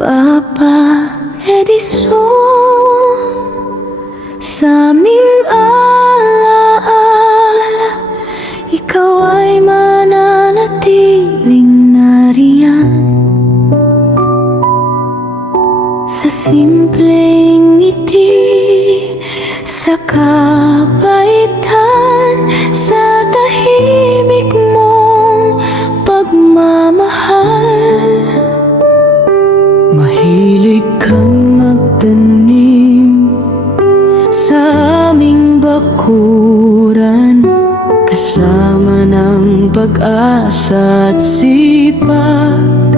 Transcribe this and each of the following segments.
Papa Edison, sa aming alaala, ikaw ay mananatiling nariyan. Sa simpleng ngiti, sa kabaitan, sa tahimik mong pagmamahal. Mahilig kang magtanim sa aming bakuran, kasama ng pag-asa at sipag.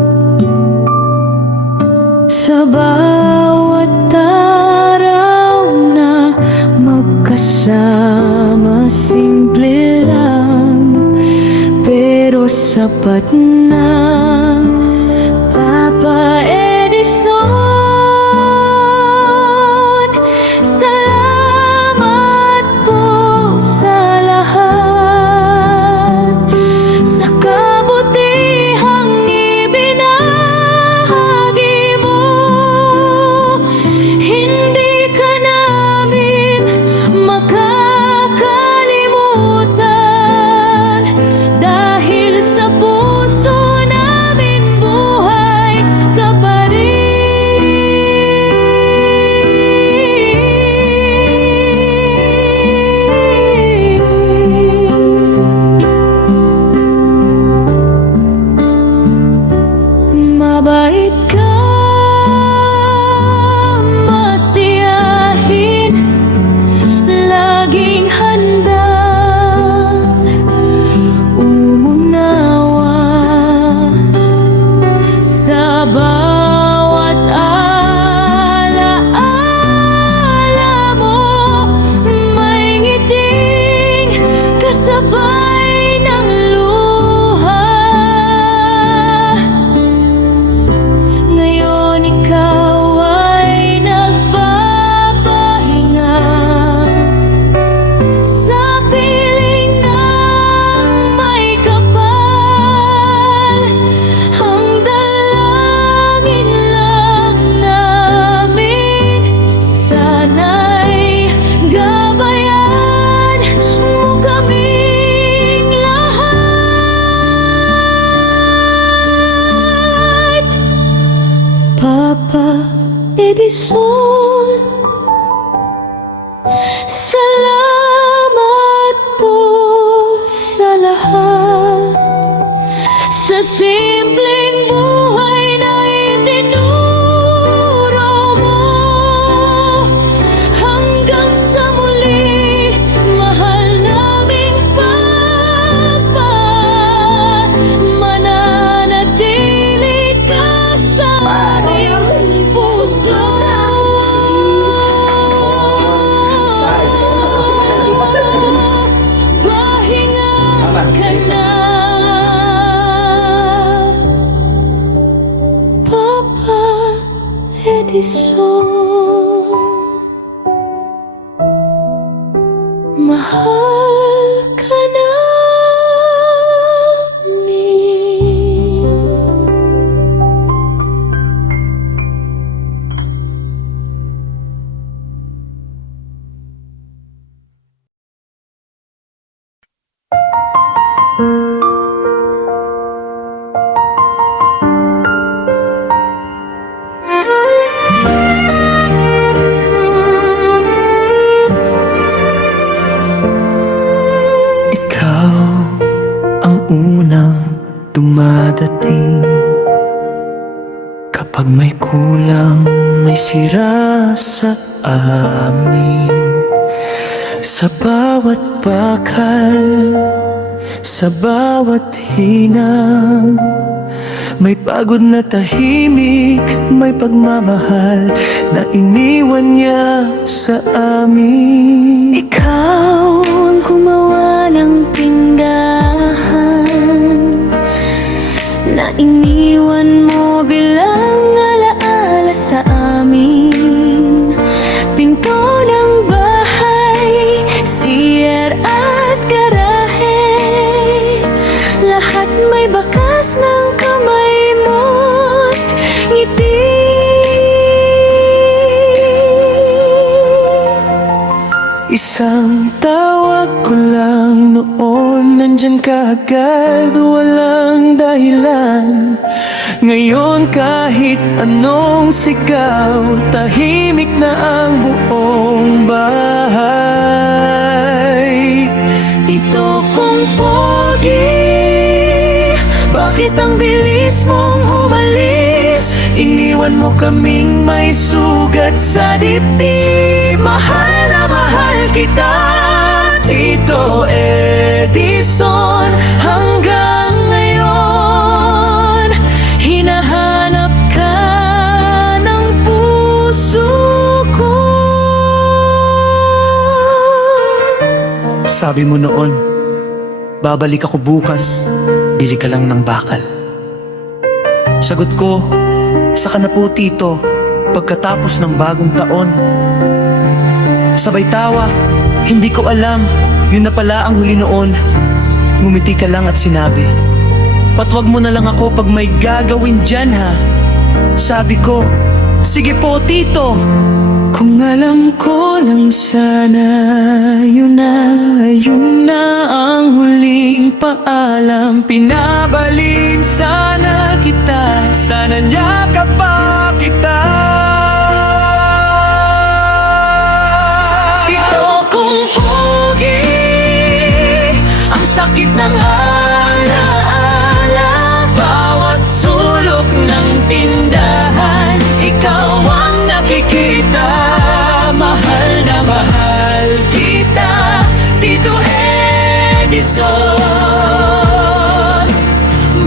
Sa bawat araw na magkasama, simple lang pero sapat na. Papa Edison, salamat po sa lahat, sa kabutihang ibinahagi mo. Hindi ka namin makakalimutan, dahil sa puso namin buhay ka pa rin. Mabait ka, masiyahin, laging handa umunawa. Sa bawat alaala mo, may ngiting kasabay ng luha. Ngayon ikaw ay nagpapahinga sa piling ng may kapal. Ang dalangin lang namin, sana'y gabayan mo kaming lahat. Papa Edison, salamat po sa lahat, sa simpleng buhay na itinuro mo. Hanggang sa muli, mahal naming Papa, mananatili ka sa aming puso. Pahinga ka na, Papa Edison. Mahal ka namin. Ikaw ang unang dumadating kapag may kulang, may sira sa amin. Sa bawat bakal, sa bawat hinang, may pagod na tahimik, may pagmamahal na iniwan niya sa amin. Ikaw ang gumawa ng tindahan na iniwan mo bilang alaala sa amin. Pinto ng bahay, CR at garahe, lahat may bakas ng kamay mo't ngiti. kaagad, walang dahilan. Ngayon kahit anong sigaw, tahimik na ang buong bahay. Tito kong pogi, bakit ang bilis mong umalis? Iniwan mo kaming may sugat sa dibdib. Mahal na mahal kita, Tito Edison, hanggang ngayon hinahanap ka ng puso ko. sabi mo noon, babalik ako bukas, bili ka lang ng bakal. Sagot ko, saka na po tito, pagkatapos ng bagong taon. Sabay tawa, hindi ko alam, yun na pala ang huli noon. Ngumiti ka lang at sinabi, patwag mo na lang ako pag may gagawin dyan ha. Sabi ko, sige po tito. Kung alam ko lang sana, yun na ang huling paalam. Pinabalin sana kita, sana niyakap pa kita. Ito kong pogi, ang sakit ng alaala. Bawat sulok ng tindahan, ikaw ang nakikita. Mahal na mahal kita, Tito Edison.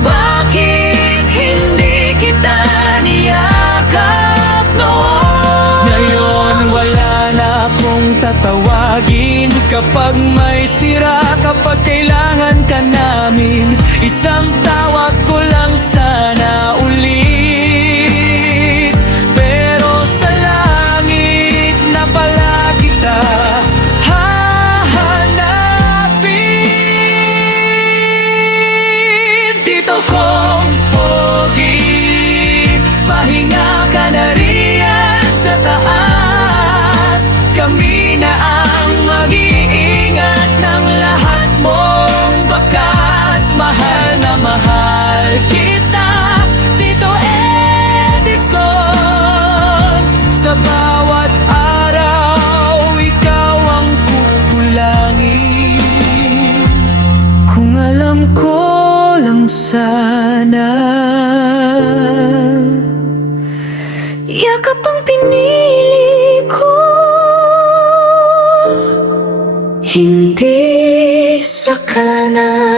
Bakit hindi kita niyakap noon? Ngayon wala na akong tatawagin kapag may sira, kapag kailangan ka namin. Isang tawag ko lang sana ulit, pero sa langit na pala kita hahanapin. Tito kong pogi, pahinga ka na riyan sa taas. Kami na ang mag-iingat ng lahat mong bakas. Mahal na mahal kita, Tito Edison. Sa bawat araw, ikaw ang kukulangin. Kung alam ko lang sana, Yakap ang pinili ko, hindi sa kanan.